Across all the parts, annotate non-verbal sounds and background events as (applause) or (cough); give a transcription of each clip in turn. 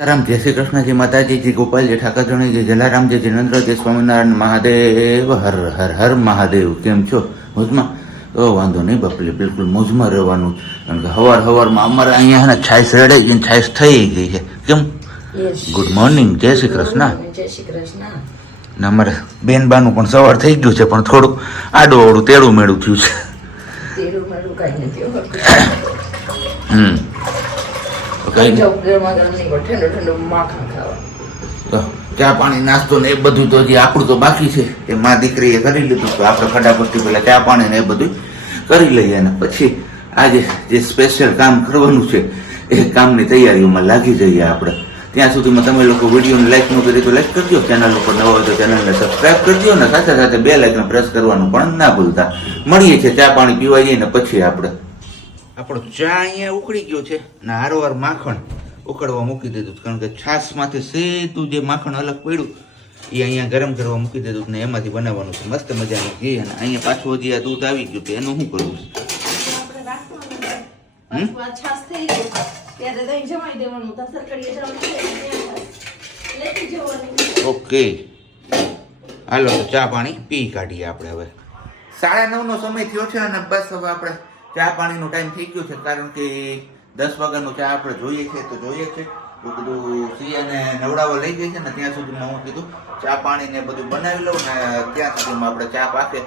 રામ જય શ્રી કૃષ્ણજી માતાજીજી ગોપાલજી ઠાકરજણીજી જલારામજી જિનેન્દ્રજી સ્વામિનારાયણ મહાદેવ હર હર હર મહાદેવ. કેમ છો? મોજમાં? તો વાંધો નહીં બાપલી બિલકુલ મોજમાં રહેવાનું કારણ કે હવાર હવારમાં અમારે અહીંયા ને છાશ રેડાઈ ગઈ છાયસ છાશ થઈ ગઈ છે. કેમ? ગુડ મોર્નિંગ જય શ્રી કૃષ્ણ. જય શ્રી કૃષ્ણ. ને અમારે બેન બાનું પણ સવાર થઈ ગયું છે પણ થોડુંક આડું અવડું તેડું મેળું થયું છે. હમ. ચા પાણી નાસ્તો ને એ બધું તો હજી આપણું તો બાકી છે. એ મા દીકરીએ કરી લીધું તો આપણે ફટાફટથી પેલા ચા પાણી ને એ બધું કરી લઈએ અને પછી આજે જે સ્પેશિયલ કામ કરવાનું છે એ કામની તૈયારીઓમાં લાગી જઈએ આપણે. ત્યાં સુધીમાં તમે લોકો વિડીયોને લાઈક ન કરી તો લાઈક કરજો. ચેનલ ઉપર નવા હોય તો ચેનલને સબસ્ક્રાઈબ કરજો અને સાથે સાથે બે લાઇકને પ્રેસ કરવાનું પણ ના ભૂલતા. મળીએ છીએ ચા પાણી પીવા જઈએ ને પછી આપણે. આપણો ચા અહીંયા ઉકળી ગયો છે અને હારોવાર માખણ ઉકળવા મૂકી દીધું કારણ કે છાશમાંથી સીધું જે માખણ અલગ પડ્યું એ અહીંયા ગરમ કરવા મૂકી દીધું ને એમાંથી બનાવવાનું છે. મસ્ત મજાનું ઘી અને અહીંયા પાછું હજી આ દૂધ આવી ગયું કે એનું શું કરવું છે. ઓકે. હાલો ચા પાણી પી કાઢીએ આપણે હવે. સાડા નવ નો સમય થયો છે અને બસ હવે આપણે ચા પાણીનો ટાઈમ થઈ ગયો છે, કારણ કે દસ વાગ્યાનો ચા આપણે જોઈએ છે, તો જોઈએ છે. તો કીધું સિયાને નવડાવવા લઈ ગઈ છે ને ત્યાં સુધીમાં હું કીધું, ચા પાણી ને બધું બનાવી લઉં ને ત્યાં સુધીમાં આપણે ચા પાકે,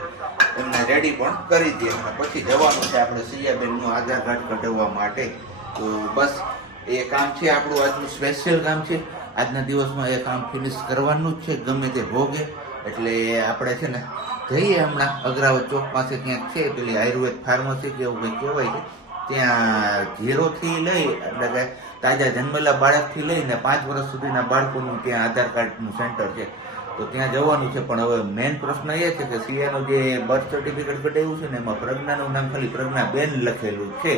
એમને રેડી પણ કરી દઈએ. અને પછી જવાનું છે આપણે સિયાબેનનું આધાર કાર્ડ કઢાવવા માટે. તો બસ, એ કામ છે આપણું આજનું સ્પેશિયલ કામ છે. આજના દિવસમાં એ કામ ફિનિશ કરવાનું જ છે, ગમે તે ભોગે. એટલે આપણે છે ને જઈએ હમણાં અગ્રાવત ચોક પાસે ક્યાંક છે, પેલી આયુર્વેદ ફાર્મસી કે એવું કંઈ કહેવાય છે. ત્યાં ઝીરોથી લઈ, એટલે કે તાજા જન્મેલા બાળકથી લઈને પાંચ વર્ષ સુધીના બાળકોનું ત્યાં આધાર કાર્ડનું સેન્ટર છે. તો ત્યાં જવાનું છે, પણ હવે મેઇન પ્રશ્ન એ છે કે સીએનું જે બર્થ સર્ટિફિકેટ કઢાવ્યું છે ને, એમાં પ્રજ્ઞાનું નામ ખાલી પ્રજ્ઞાબેન લખેલું છે.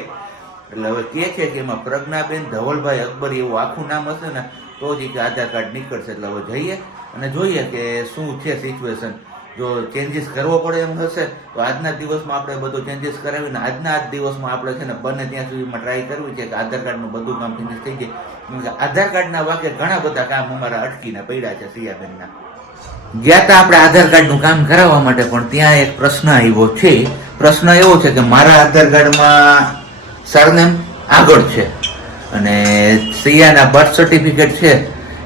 એટલે હવે કે છે કે એમાં પ્રજ્ઞાબેન ધવલભાઈ અકબર એવું આખું નામ હશે ને, તો જ કે આધાર કાર્ડ નીકળશે. એટલે હવે જઈએ. અને જોઈએ કે શું છે સિચ્યુએશન જો ચેન્જીસ કરવો પડે એમ હશે, તો આજના દિવસમાં આપણે બધું ચેન્જીસ કરાવીને આજના આજ દિવસમાં આપણે છે ને બને ત્યાં સુધીમાં ટ્રાય કરવી છે કે આધાર કાર્ડનું બધું કામ ફિનિશ થઈ જાય. કે આધાર કાર્ડના વાકે ઘણા બધા કામ અમારા અટકીને પડ્યા છે સિયાબેનના. ગયા હતા આપણે આધાર કાર્ડનું કામ કરાવવા માટે, પણ ત્યાં એક પ્રશ્ન આવ્યો છે. પ્રશ્ન એવો છે કે મારા આધાર કાર્ડમાં સરનેમ આગળ છે અને સિયાના બર્થ સર્ટિફિકેટ છે.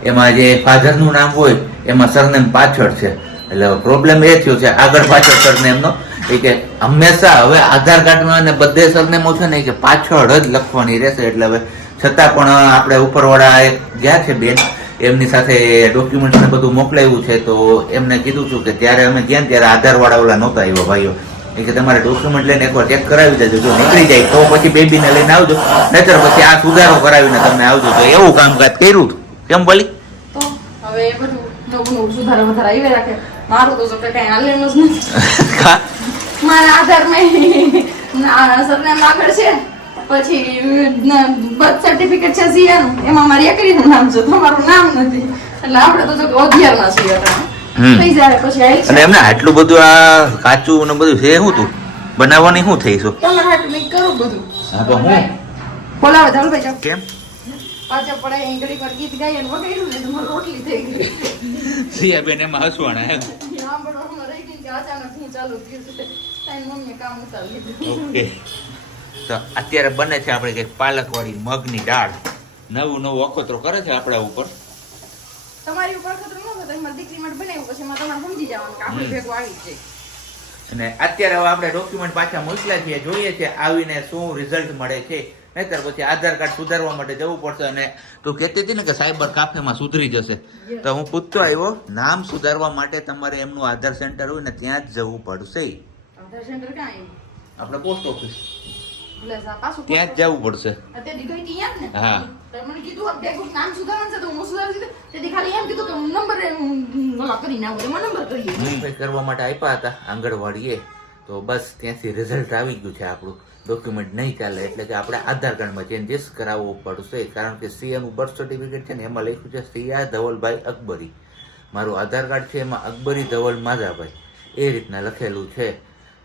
એમાં જે ફાધરનું નામ હોય એમાં સરનેમ પાછળ છે. એટલે પ્રોબ્લેમ એ થયો છે, આગળ પાછળ સરનેમનો, એ કે હંમેશા હવે આધાર કાર્ડમાં અને બધે સરનેમો છે ને કે પાછળ જ લખવાની રહેશે. એટલે હવે છતાં પણ આપણે ઉપરવાળા ગયા છે બેન, એમની સાથે ડોક્યુમેન્ટ ને બધું મોકલાવ્યું છે, તો એમને કીધું છું કે ત્યારે અમે ગયા ત્યારે આધાર વાળા ઓલા નહોતા આવ્યા ભાઈઓ. એ કે તમારે ડોક્યુમેન્ટ લઈને એકવાર ચેક કરાવી દેજો. જો નીકળી જાય તો પછી બેબીને લઈને આવજો. નહીતર પછી આ સુધારો કરાવીને તમે આવજો. તો એવું કામકાજ કર્યું કેમ બોલી? તો હવે બધું નવું નવું સુધારા વધારા આવી રાખે. મારું તો જો કે હાલેલું જ નથી. (laughs) મારા આધારમાં સરનામ આગળ છે. પછી બર્થ સર્ટિફિકેટ છે સિયાનું એમાં મારી એકલીનું નામ છે તમારું નામ નથી. એટલે આપણે તો જો અગિયારમાં છીએ થઈ જાય પછી અને એમને આટલું બધું આ કાચું ને બધું છે શું તું? બનાવવાની શું થઈ છું? તમારે હાટું કરું બધું. હા તો હું? બોલાવે ચાલો ભાઈ કેમ? પાછા પડે એંગળી પર ગીત ગાય અને વગાડ્યું ને તો રોટલી થઈ ગઈ. સિયાબેન એમાં હસવાના હે રહી ગઈ કે અચાનક હું ચાલુ થયું છે. તારી મમ્મીએ કામ ઉતારી લીધું. ઓકે. તો અત્યારે બને છે આપણે કંઈક પાલકવાળી મગની દાળ. નવું નવું અખતરો કરે છે આપણા ઉપર. તમારી ઉપર અખતરો ન એમાં દીકરી માટે બનાવ્યું પછી એમાં તમારે સમજી જવાનું કે આપણે ભેગું આવી છે. અને અત્યારે હવે આપણે ડોક્યુમેન્ટ પાછા મોકલ્યા છીએ જોઈએ છે આવીને શું રિઝલ્ટ મળે છે. નહીતર પછી આધાર કાર્ડ સુધારવા માટે જવું પડશે અને તું કહેતી હતી ને કે સાયબર કાફેમાં સુધરી જશે. તો હું પૂછતો આવ્યો નામ સુધારવા માટે તમારે એમનું આધાર સેન્ટર હોય ને ત્યાં જ જવું પડશે. આપણે પોસ્ટ ઓફિસ ત્યાં જ જવું પડશે. હા. કરવા માટે આપ્યા હતા આંગણવાડીએ. તો બસ ત્યાંથી રિઝલ્ટ આવી ગયું છે આપણું. ડોક્યુમેન્ટ નહીં ચાલે એટલે કે આપણે આધાર કાર્ડમાં ચેન્જીસ કરાવવો પડશે. કારણ કે સીએનું બર્થ સર્ટિફિકેટ છે ને એમાં લખ્યું છે સિયા ધવલભાઈ અકબરી. મારું આધાર કાર્ડ છે એમાં અકબરી ધવલ માધાભાઈ. એ રીતના લખેલું છે.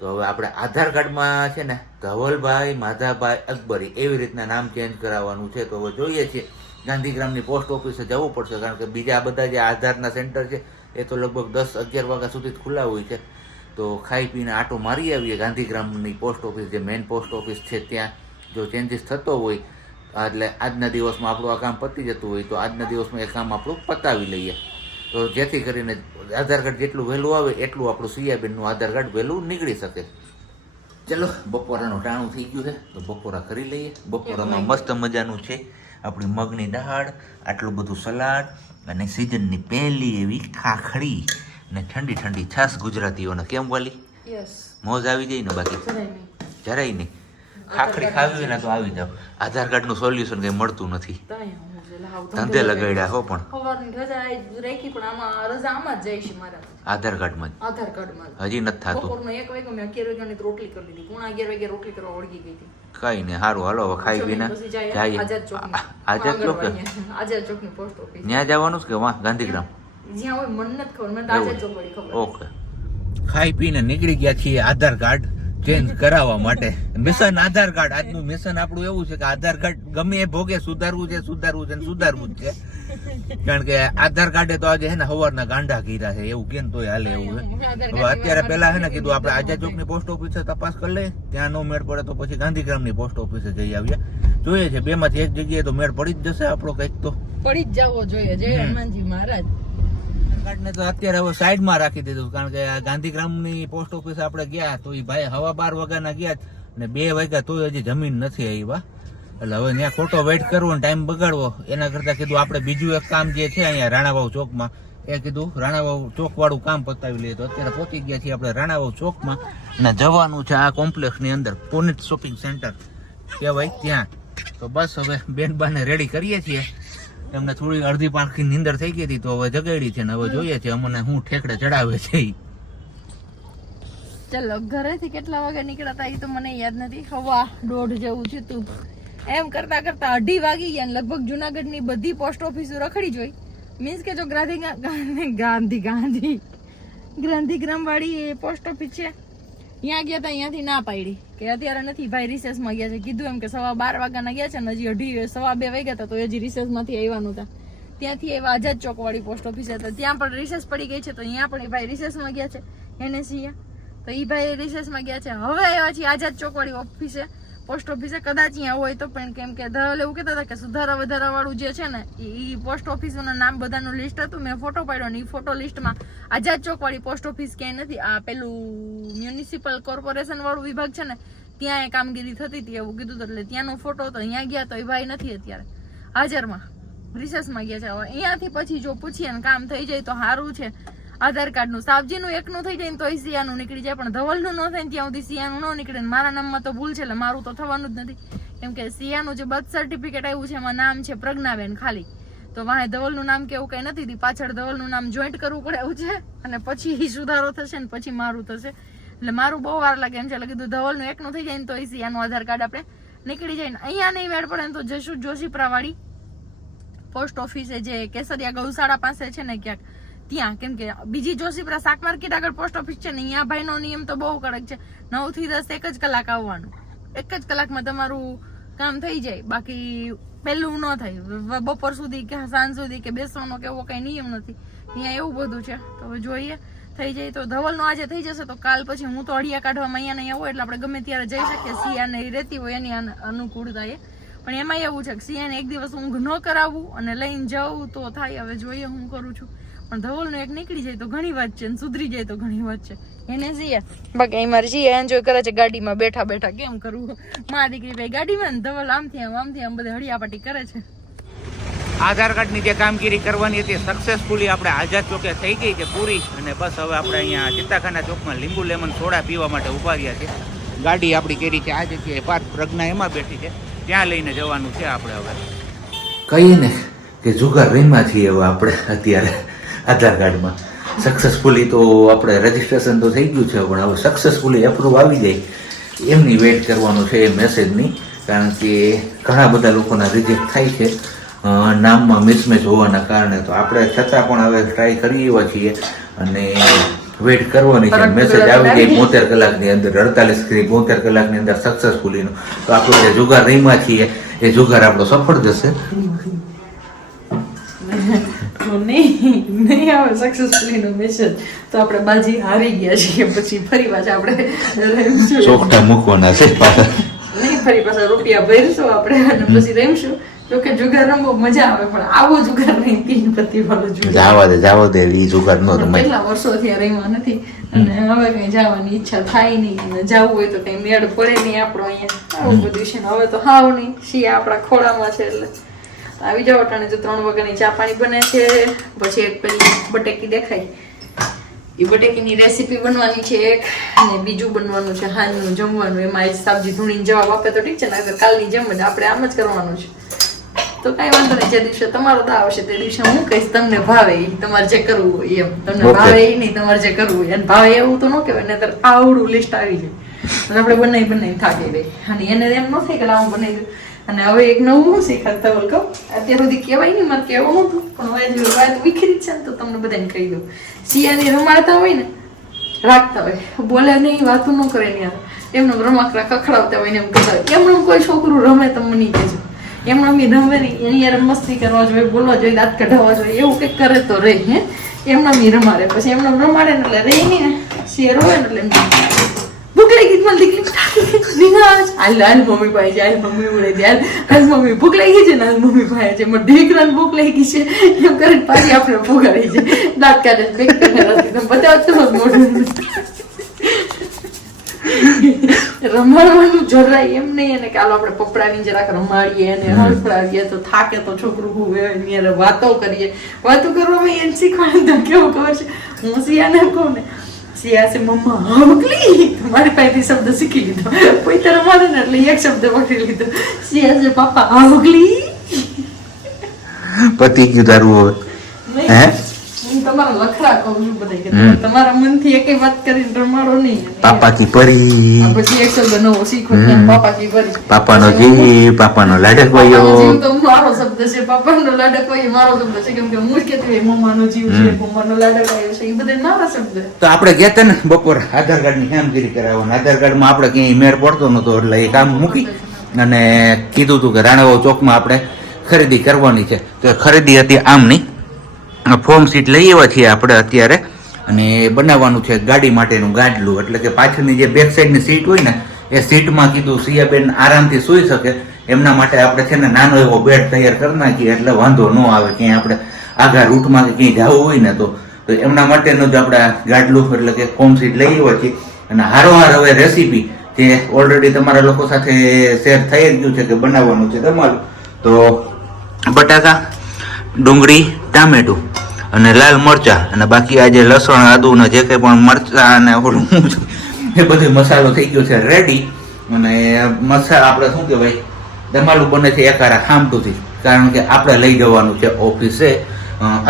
તો હવે આપણે આધાર કાર્ડમાં છે ને ધવલભાઈ માધાભાઈ અકબરી એવી રીતના નામ ચેન્જ કરાવવાનું છે. તો હવે જોઈએ છીએ ગાંધીગ્રામની પોસ્ટ ઓફિસે જવું પડશે. કારણ કે બીજા બધા જે આધારના સેન્ટર છે એ તો લગભગ દસ અગિયાર વાગ્યા સુધી જ ખુલ્લા હોય છે. તો ખાઈ પીને આટો મારી આવીએ. ગાંધીગ્રામની પોસ્ટ ઓફિસ જે મેઇન પોસ્ટ ઓફિસ છે ત્યાં જો ચેન્જીસ થતો હોય એટલે આજના દિવસમાં આપણું આ કામ પતી જતું હોય તો આજના દિવસમાં એ કામ આપણું પતાવી લઈએ. તો જેથી કરીને આધાર કાર્ડ જેટલું વહેલું આવે એટલું આપણું સિયાબેનનું આધાર કાર્ડ વહેલું નીકળી શકે. ચલો બપોરાનું ટાણું થઈ ગયું છે તો બપોરા કરી લઈએ. બપોરામાં મસ્ત મજાનું છે આપણી મગની દાળ આટલું બધું સલાડ અને સિઝનની પહેલી એવી ખાખડી અને ઠંડી ઠંડી છાસ ગુજરાતીઓને કેમ વાલી? મોજ આવી જાય ને બાકી? જરાય નહીં. ખાખડી ખાવી હોય ને તો આવી જાવ આધાર કાર્ડનું સોલ્યુશન કઈ મળતું નથી. ધંધે લગાડ્યા હો પણ. આધાર કાર્ડ મારા આધાર જ. જ. હજી નથી થતું. એક વાગે મેં અગિયાર વાગ્યાની રોટલી કરી દીધી પૂણા અગિયાર વાગે રોટલી કરવા ઓળગી ગઈ હતી. કઈ નહીં સારું હાલો હવે ખાઈ પીને આઝાદ ચોક આઝાદ ચોક? આઝાદ ચોક ચોકની પોસ્ટ ઓફિસ ત્યાં જવાનું કે વાહ ગાંધીગ્રામ? જ્યાં હોય મને નથી ખબર મને તો આઝાદ ચોક ખબર ઓકે. ખાઈ પીને નીકળી ગયા છીએ આધાર કાર્ડ ચેન્જ કરાવવા માટે. મિશન આધાર કાર્ડ આજનું મિશન આપણું એવું છે કે આધાર કાર્ડ ગમે એ ભોગે સુધારવું છે સુધારવું છે સુધારવું જ છે. કારણ કે આધાર કાર્ડે તો આજે હે ને સવારના ગાંડા કીધા છે એવું કેમ તોય હાલે એવું છે. હવે અત્યારે પેલા હે ને કીધું આપણે આઝાદ ચોકની પોસ્ટ ઓફિસે તપાસ કરી લઈએ. ત્યાં નો મેળ પડે તો પછી ગાંધીગ્રામની પોસ્ટ ઓફિસે જઈ આવીએ જોઈએ છે બે માંથી એક જગ્યાએ તો મેળ પડી જ જશે આપણો કંઈક તો. પડી જ જવો જોઈએ જય હનુમાનજી મહારાજ. કાર્ડને તો અત્યારે હવે સાઈડમાં રાખી દીધું, કારણ કે આ ગાંધીગ્રામની પોસ્ટ ઓફિસ આપણે ગયા તો એ ભાઈ હવા બાર વાગ્યાના ગયા ને બે વાગ્યા તોય હજી જમીન નથી આવી આવ્યા એટલે હવે ત્યાં ખોટો વેઇટ કરવો ને ટાઈમ બગાડવો. એના કરતા કીધું આપણે બીજું એક કામ જે છે અહીંયા રાણાવાવ ચોકમાં, એ કીધું રાણાવાવ ચોક વાળું કામ પતાવી લઈએ તો અત્યારે પહોંચી ગયા છીએ આપણે રાણાવાવ ચોકમાં ને જવાનું છે આ કોમ્પ્લેક્સની અંદર, પુનિત શોપિંગ સેન્ટર. કહેવાય ત્યાં. તો બસ હવે બેન બાને રેડી કરીએ છીએ. એમને થોડી અડધી પાંખી નીંદર થઈ ગઈ હતી તો હવે જગાડી છે ને હવે જોઈએ છે અમને હું ઠેકડે ચડાવે છે ચલો ઘરેથી કેટલા વાગે નીકળ્યા હતા એ તો મને યાદ નથી. હવા દોઢ જેવું છે તું. એમ કરતા કરતા અઢી વાગી ગયા ને લગભગ જુનાગઢની બધી પોસ્ટ ઓફિસો રખડી જોઈ. મીન્સ કે જો ગાંધી ગાંધી ગાંધી ગાંધીગ્રામ વાળી પોસ્ટ ઓફિસ છે. ત્યાં ગયા હતા અહીંયાથી ના પાડી. કે અત્યારે નથી, ભાઈ રિસેસમાં ગયા છે. કીધું એમ કે સવા બાર વાગ્યાના ગયા છે ને હજી અઢી, સવા બે વાગ્યા હતા તો હજી રિસેસમાંથી આવવાનું હતા ત્યાંથી એવા આઝાદ ચોકવાળી પોસ્ટ ઓફિસ હતા ત્યાં પણ રિસેસ પડી ગઈ છે, તો અહીંયા પણ એ ભાઈ રિસેસમાં ગયા છે એને સિંહ તો એ ભાઈ રિસેસમાં ગયા છે. હવે આવ્યા છીએ આઝાદ ચોકવાળી ઓફિસે પોસ્ટ ઓફિસે કદાચ અહીંયા હોય તો પણ કેમ કે ધરાલ એવું કહેતા હતા કે સુધારા વધારા વાળું જે છે ને એ પોસ્ટ ઓફિસોના નામ બધાનું લિસ્ટ હતું. મેં ફોટો પાડ્યો ને એ ફોટો લિસ્ટમાં આઝાદ ચોકવાળી પોસ્ટ ઓફિસ ક્યાંય નથી, આ પેલું મ્યુનિસિપલ કોર્પોરેશન વાળું વિભાગ છે ને, ત્યાં એ કામગીરી થતી હતી એવું કીધું હતું. એટલે ત્યાંનો ફોટો હતો. અહીંયા ગયા તો એ ભાઈ નથી અત્યારે. હાજરમાં રિસેસમાં ગયા છે. હવે અહીંયાથી પછી જો પૂછીએ ને કામ થઈ જાય તો સારું છે. આધાર કાર્ડનું. સાવજીનું એકનું થઈ જાય ને તોય સિયાનું નીકળી જાય. પણ ધવલનું ન થાય ત્યાં સુધી સિયાનું ન નીકળે ને મારા નામમાં તો ભૂલ છે, એટલે મારું તો થવાનું જ નથી. કેમ કે સિયાનું જે બર્થ સર્ટિફિકેટ આવ્યું છે, એમાં નામ છે પ્રજ્ઞાબેન ખાલી. તો વાંહે ધવલનું નામ કે એવું કઈ નથી હતી પાછળ ધવલનું નામ જોઈન્ટ કરવું પડે એવું છે. અને પછી એ સુધારો થશે ને પછી મારું થશે. એટલે મારું બહુ વાર લાગે એમ છે. એટલે કીધું ધવલનું એકનું થઈ જાય ને તો સિયાનું આધાર કાર્ડ આપણે નીકળી જાય ને. અહીંયા નહીં વેડ પડે ને તો જશું જોશીપરા વાળી પોસ્ટ ઓફિસે જે કેસરિયા ગૌશાળા પાસે છે ને ક્યાંક. ત્યાં, કેમ કે બીજી જોશીપુરા શાક માર્કેટ આગળ પોસ્ટ ઓફિસ છે ને અહીંયા ભાઈનો નિયમ તો બહુ કડક છે. નવથી દસ એક જ કલાક આવવાનું. એક જ કલાકમાં તમારું કામ થઈ જાય. બાકી પેલું ન થાય. બપોર સુધી કે સાંજ સુધી કે બેસવાનો કે એવો કઈ નિયમ નથી. અહીંયા એવું બધું છે. તો જોઈએ. થઈ જાય તો ધવલનો આજે થઈ જશે, તો કાલ પછી હું તો અડિયા કાઢવામાં અહીંયા નહીં આવું, એટલે આપણે ગમે ત્યારે જઈ શકીએ. સિયાને રહેતી હોય એની અન- અનુકૂળતા એ પણ એમાં એવું છે કે સિયાને એક દિવસ ઊંઘ ન કરાવવું અને લઈને જવું તો થાય. હવે જોઈએ હું કરું છું. પણ ધવલનું એક નીકળી જાય તો ઘણી વાત છે અને સુધરી જાય તો ઘણી વાત છે. એને જઈએ બાકી અહીં મારી જઈએ એન્જોય કરે છે ગાડીમાં બેઠા બેઠા કેમ કરવું મારા દીકરી ભાઈ ગાડીમાં ને ધવલ આમથી આમ આમથી આમ બધે હળિયાપાટી કરે છે. આધાર કાર્ડની જે કામગીરી કરવાની હતી સક્સેસફુલી આપણે આઝાદ ચોકે થઈ ગઈ છે પૂરી. અને બસ હવે આપણે અહીંયા ચિત્તાખાના ચોકમાં લીંબુ લેમન સોડા પીવા માટે ઊભા રહ્યા છે ગાડી આપણી કેરી છે આ જગ્યાએ પાર્થ પ્રજ્ઞા એમાં બેઠી છે. ત્યાં લઈને જવાનું છે આપણે હવે. કહીએ ને કે જુગાર રહીમાં છીએ હવે આપણે અત્યારે. આધાર કાર્ડમાં. સક્સેસફુલી તો આપણે રજીસ્ટ્રેશન તો થઈ ગયું છે પણ હવે સક્સેસફુલી એપ્રુવ આવી જાય. એમની વેઇટ કરવાનું છે એ મેસેજની કારણ કે ઘણા બધા લોકોના રિજેક્ટ થાય છે. નામમાં મિસમેચ હોવાના કારણે તો આપણે છતાં પણ હવે ટ્રાય કરી એવા છીએ અને વેઇટ કરવાની છે. મેસેજ આવી જાય. બોતેર કલાકની અંદર અડતાલીસથી બોતેર કલાકની અંદર સક્સેસફુલીનો તો આપણો જે જુગાર રહીમાં છીએ એ જુગાર આપણો સફળ જશે. (laughs) નહીં નહીં આવે સક્સેસફુલી નો મેસેજ તો આપણે બાજી હારી ગયા છીએ પછી ફરી પાછા આપણે ચોકટા મૂકવાના છે પાછા. નહીં ફરી પાછા રૂપિયા ભરીશું આપણે અને પછી રમીશું જો કે જુગાર રમવો મજા આવે પણ આવો જુગાર નહીં તીન પતિ વાળો જુગાર. જાવા દે જાવા દે ઈ જુગાર નો રમાય કેટલા વર્ષોથી આ રમ્યા નથી. અને હવે કઈ જવાની ઈચ્છા થાય નહીં અને જવું હોય તો કઈ મેળ પડે નહીં આપણો અહીંયા. આવું બધું છે હવે તો હાવ નહીં. શી આપણા ખોળામાં છે એટલે. આવી જાવ અટાણે જો ત્રણ વગરની ચા પાણી બને છે. પછી એક પેલી બટેકી દેખાય. એ બટેકીની રેસીપી બનવાની છે એક અને બીજું બનવાનું છે હાંજનું જમવાનું. એમાં એ સબ્જી ધૂણીને જવાબ આપે તો ઠીક છે ને કાલની જેમ જ આપણે આમ જ કરવાનું છે. તો કઈ વાંધો નહીં જે દિવસે તમારો દાવ આવશે તે દિવસે હું કહીશ તમને ભાવે એ તમારે જે કરવું હોય એમ. તમને ભાવે એ નહીં તમારે જે કરવું હોય અને ભાવે એવું તો ન કહેવાય નહીતર આવડું લિસ્ટ આવી જાય. તો આપણે બનાવી બનાવી થાકી ગઈ. અને એને એમ ન થાય કે લાવું બનાવી અને હવે એક નવું હું શીખતા બોલ કહું અત્યાર સુધી કહેવાય નહીં, મારે કહેવું હતું પણ હવે વાત વિખરી છે ને તો તમને બધાને કહી દઉં. સિયાને રમાડતા હોય ને, રાખતા હોય. બોલે નહીં, વાતું ન કરે ને યાર. એમને રમાકડા કખડાવતા હોય ને એમ કહેતા એમનું કોઈ છોકરું રમે તો મને કહેજો. એમણે અમે રમે નહીં. એની યાર મસ્તી કરવા જોઈએ, બોલવા જોઈએ, દાંત કઢાવવા જોઈએ, એવું કંઈક કરે તો રે, હે. એમને અમે રમાડે. પછી એમને રમાડે ને એટલે રે નહીં ને શેર હોય ને એટલે ભૂખ લાગી ગઈ મને દીકરી વિનાશ હાલ હાલ મમ્મી પાસે જાય હાલ મમ્મી મળે જાય. હાલ મમ્મી ભૂખ લાગી છે ને હાલ મમ્મી પાસે છે મને દીકરાને ભૂખ લાગી છે. એમ કરીને પાછી આપણે ભૂખ છે. દાંત કાઢે બેક તમે બતાવો તો મોઢું. રમાડવાનું જરાય એમ નહીં અને કે હાલો આપણે પપડાવીને જરાક રમાડીએ અને હળફડાવીએ તો થાકે તો છોકરું હું એની વાતો કરીએ. વાતો કરવામાં એને શીખવાડે તો કેવું ખબર છે? હું સિયાને કહું ને સિયા છે મમ્મા મોકલી. મારી પાસેથી શબ્દ શીખી લીધો. કોઈ તરફ મારે ને એટલે એક શબ્દ પકડી લીધો. પપ્પા? પાપા મોકલી. પતિ ગયું તારું હવે. હે? તમારા લખરા કહું છું બધા કે તમારા મનથી એકેય વાત કરીને રમાડો નહીં. પાપા કી પરી પછી એક શબ્દ શીખો પાપા કી ભરી પાપાનો જીવ. પાપાનો લાડક પાપાનો વયો. જીવ તો મારો શબ્દ છે પાપાનો લાડક મારો શબ્દ છે. કેમ કે હું જ મમ્માનો જીવ છે મમ્માનો લાડક છે. એ બધા મારા શબ્દ. તો આપણે ગયા ને બપોર આધાર કાર્ડની કામગીરી કરાવવાનું. આધાર કાર્ડમાં આપણે ક્યાંય મેળ પડતો નતો એટલે એ કામ મૂકી અને કીધું હતું કે રાણાવાવ ચોકમાં આપણે ખરીદી કરવાની છે. તો ખરીદી હતી આમની. ફોર્મ સીટ લઈ આવ્યા છીએ આપણે અત્યારે અને બનાવવાનું છે ગાડી માટેનું ગાડલું. એટલે કે પાછળની જે બેક સાઈડની સીટ હોય ને, એ સીટમાં કીધું સિયાબેન આરામથી સૂઈ શકે. એમના માટે આપણે છે ને નાનો એવો બેડ તૈયાર કરી નાખીએ, એટલે વાંધો ન આવે. ક્યાંય આપણે આગા રૂટમાં કે ક્યાંય જવું હોય ને તો તો એમના માટેનું જ આપણે ગાડલું, એટલે કે ફોર્મ સીટ લઈ આવ્યા છીએ અને હારોહાર હવે રેસીપી જે ઓલરેડી તમારા લોકો સાથે શેર થઈ જ ગયું છે કે બનાવવાનું છે તમારું. તો બટાકા, ડુંગળી, ટામેટું. અને લાલ મરચા, અને બાકી આ જે લસણ, આદુ ને જે કંઈ પણ મરચા અને ઓલું એ બધો મસાલો થઈ ગયો છે રેડી અને મસાલા આપણે શું કહેવાય? દમાલું બને છે એકારા ખામટુથી. કારણ કે આપણે લઈ જવાનું છે ઓફિસે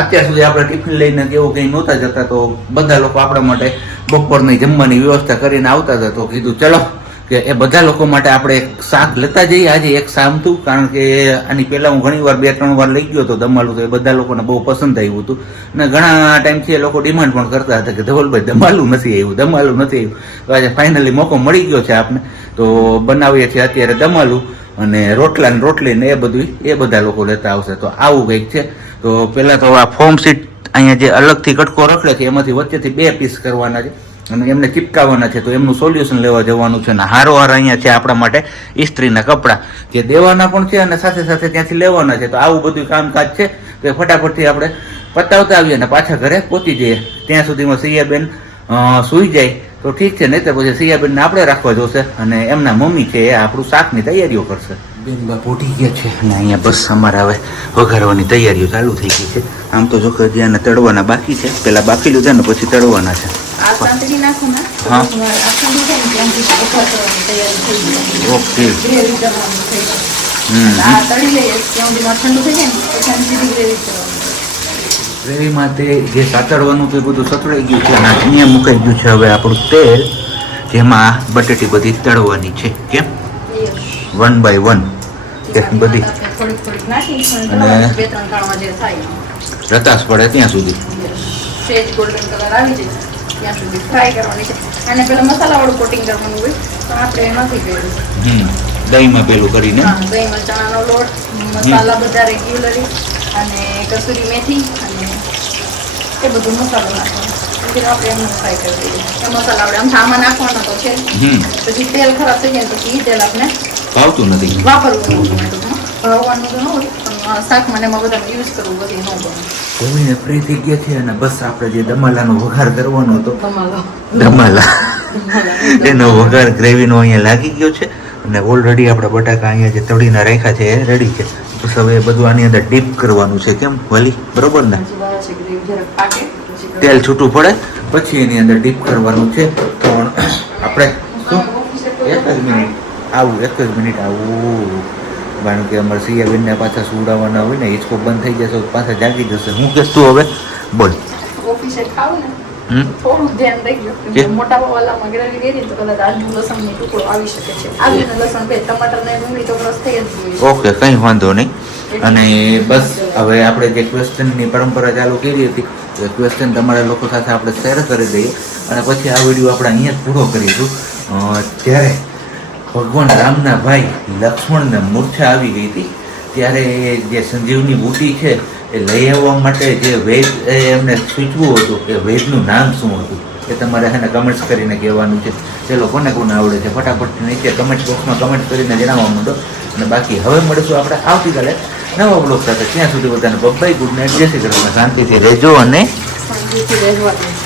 અત્યાર સુધી આપણે ટિફિન લઈને કે એવું કંઈ નહોતા જતા, તો બધા લોકો આપણા માટે બપોરની જમવાની વ્યવસ્થા કરીને આવતા હતા, તો કીધું, ચલો કે એ બધા લોકો માટે આપણે એક શાક લેતા જઈએ. આજે એક સામતું કારણ કે આની પહેલાં હું ઘણી વાર બે, ત્રણ વાર લઈ ગયો હતો દમાલું, તો એ બધા લોકોને બહુ પસંદ આવ્યું હતું. અને ઘણા ટાઈમથી એ લોકો ડિમાન્ડ પણ કરતા હતા કે ધવલભાઈ, દમાલું નથી આવ્યું, દમાલું નથી આવ્યું. તો આજે ફાઇનલી મોકો મળી ગયો છે આપને. તો બનાવીએ છીએ અત્યારે દમાલું અને રોટલા ને રોટલી ને એ બધું એ બધા લોકો લેતા આવશે. તો આવું કંઈક છે. તો પહેલાં તો આ ફોર્મ સીટ અહીંયા જે અલગથી કટકો રખડે છે, એમાંથી વચ્ચેથી બે પીસ કરવાના છે. અને એમને ચિપકાવવાના છે તો એમનું સોલ્યુશન લેવા જવાનું છે અને હારો હાર અહીંયા છે આપણા માટે ઇસ્ત્રીના કપડાં, જે દેવાના પણ છે અને સાથે સાથે ત્યાંથી લેવાના છે. તો આવું બધું કામકાજ છે એ ફટાફટથી આપણે પતાવતા આવીએ અને પાછા ઘરે પહોંચી જઈએ. ત્યાં સુધીમાં સૈયાબેન સૂઈ જાય. તો ઠીક છે નહીં તો પછી સૈયાબેનને આપણે રાખવા જોશે અને એમના મમ્મી છે એ આપણું શાકની તૈયારીઓ કરશે. બેન પોટી ગયા છે અને અહીંયા બસ અમારે હવે વઘારવાની તૈયારીઓ ચાલુ થઈ ગઈ છે. આમ તો જો કે તળવાના બાકી છે. પહેલાં બાફી લીધા ને પછી તળવાના છે. હા. ઓકે. ગ્રેવીમાં તે જે સાતળવાનું તે બધું સતળાઈ ગયું છે અહીંયા મુકાઈ ગયું છે હવે આપણું તેલ જેમાં બટેટી બધી તળવાની છે. કેમ? વન બાય વન બધી. અને- રતાસ પડે ત્યાં સુધી. સેજ ગોલ્ડન કલર આવી જાય. ત્યાં સુધી ફ્રાય કરવાની છે. અને મસાલા મસાલાવાળું કોટિંગ કરવાનું હોય તો આપણે નથી કર્યું. હમ દહીંમાં પેલું કરીને? દહીંમાં ચણાનો લોટ મસાલા બધા રેગ્યુલરી અને કસૂરી મેથી અને એ બધું મસાલો નાખવાનો. આપણે એમને ફ્રાય કરી દઈએ. મસાલા આપણે આમ સામાન નાખવાનો તો છે. પછી તેલ ખરાબ થઈ જાય પછી એ તેલ આપણે ભાવતું નથી. વાપરવું ભાવવાનું તો ન હોય પણ શાક ને એમાં બધામાં યુઝ કરવું બધી ન ગમે. જમીને ફ્રી થઈ ગયા છે અને બસ આપણે જે દમાલાનો વઘાર કરવાનો હતો દમાલા. એનો વઘાર ગ્રેવીનો અહીંયા લાગી ગયો છે અને ઓલરેડી આપણે બટાકા અહીંયા જે તળીને રાખ્યા છે એ રેડી છે. બસ હવે બધું આની અંદર ડીપ કરવાનું છે કેમ વલી? બરોબર ને? તેલ છૂટું પડે પછી એની અંદર ડીપ કરવાનું છે. પણ આપણે શું? એક જ મિનિટ. આવું એક જ મિનિટ. આવું. કારણ કે અમારે સિયાબેનને પાછા સુવડાવવાના હોય ને હિંચકો બંધ થઈ જશે પાછા જાગી જશે. હું કહેશ તું હવે બોલ. ઓફિસે ખાવ ને? હમ? થોડું ધ્યાન રાખજો. મોટા વાલામાં ગ્રેવી કરી તો કદાચ આદુ લસણનો ટુકડો આવી શકે છે. આદુ લસણ બે ટમાટર ને ડુંગળી તો ક્રશ થઈ જ ઓકે કંઈ વાંધો નહીં. અને બસ હવે આપણે જે ક્વેશ્ચનની પરંપરા ચાલુ કરી હતી એ ક્વેશ્ચન તમારા લોકો સાથે આપણે શેર કરી દઈએ. અને પછી આ વીડિયો આપણે અહીંયા જ પૂરો કરીશું. ત્યારે ભગવાન રામના ભાઈ લક્ષ્મણને મૂર્છા આવી ગઈ હતી. ત્યારે એ જે સંજીવની બુટી છે, એ લઈ આવવા માટે જે વેદ એમને સૂચવું હતું કે વેદનું નામ શું હતું, એ તમારે એને કમેન્ટ્સ કરીને કહેવાનું છે. ચલો, કોને કોને આવડે છે? ફટાફટ નીચે કમેન્ટ બોક્સમાં કમેન્ટ કરીને જણાવવા માંડો. અને બાકી હવે મળીશું આપણે આવતીકાલે નવા બ્લોગ સાથે. ત્યાં સુધી બધાને બબ્બાઈ ગુડ નાઇટ જય શ્રી કૃષ્ણ. શાંતિથી રહેજો અને શાંતિથી રહેવા દે